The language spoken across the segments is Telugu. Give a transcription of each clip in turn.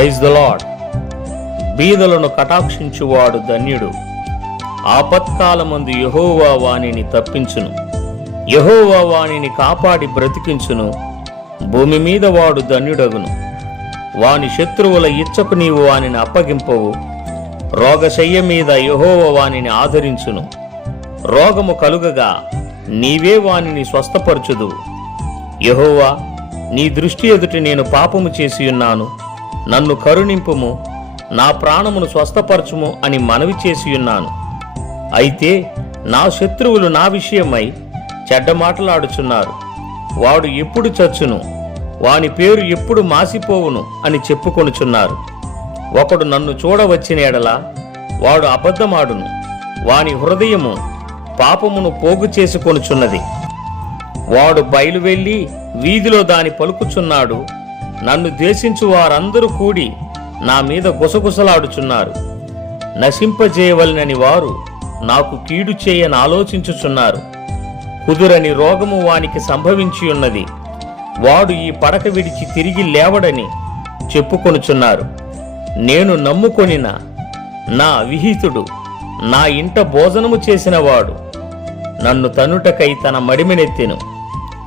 ప్రైజ్ ద లాడ్ బీదలను కటాక్షించువాడు ధన్యుడు. ఆపత్కాలమందు యహోవా వాణిని తప్పించును. యహోవా వాణిని కాపాడి బ్రతికించును. భూమి మీద వాడు ధన్యుడగును. వాని శత్రువుల ఇచ్చకు నీవు వానిని అప్పగింపవు. రోగశయ్య మీద యహోవ వానిని ఆదరించును. రోగము కలుగగా నీవే వానిని స్వస్థపరచుదు యహోవా నీ దృష్టి ఎదుటి నేను పాపము చేసి ఉన్నాను. నన్ను కరుణింపుము నా ప్రాణమును స్వస్థపరచుము అని మనవి చేసి ఉన్నాను అయితే నా శత్రువులు నా విషయమై చెడ్డ మాటలాడుచున్నారు. వాడు ఎప్పుడు చచ్చును వాని పేరు ఎప్పుడు మాసిపోవును అని చెప్పుకొనుచున్నారు. ఒకడు నన్ను చూడవచ్చిన ఎడల వాడు అబద్ధమాడును వాని హృదయము పాపమును పోగు చేసుకొనుచున్నది వాడు బయలు వెళ్ళి వీధిలో దాని పలుకుచున్నాడు నన్ను ద్వేషించు వారందరూ కూడి నా మీద గుసగుసలాడుచున్నారు. నశింపజేయవలనని వారు నాకు కీడు చేయని ఆలోచించుచున్నారు. కుదురని రోగము వానికి సంభవించి ఉన్నది. వాడు ఈ పడక విడిచి తిరిగి లేవడని చెప్పుకొనుచున్నారు. నేను నమ్ముకొనిన నా విహితుడు నా ఇంట భోజనము చేసినవాడు నన్ను తనుటకై తన మడిమెనెత్తెను.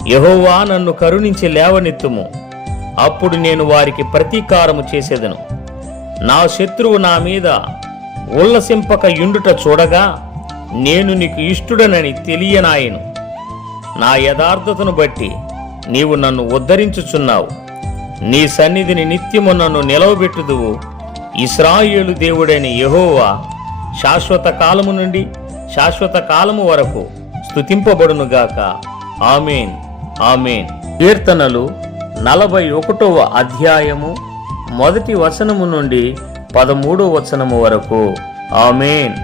యహోవా నన్ను కరుణించి లేవనెత్తుము. అప్పుడు నేను వారికి ప్రతీకారము చేసేదను. నా శత్రువు నా మీద ఉల్లసింపక యుండుట చూడగా నేను నీకు ఇష్టుడనని తెలియనాయను. నా యథార్థతను బట్టి నీవు నన్ను ఉద్ధరించుచున్నావు. నీ సన్నిధిని నిత్యము నన్ను నిలవబెట్టుదువు. ఇస్రాయేలు దేవుడైన యెహోవా శాశ్వత కాలము నుండి శాశ్వత కాలము వరకు స్థుతింపబడునుగాక ఆమెన్. ఆమెన్. కీర్తనలు నలభై ఒకటవ అధ్యాయము మొదటి వచనము నుండి పదమూడవ వచనము వరకు. ఆమెన్.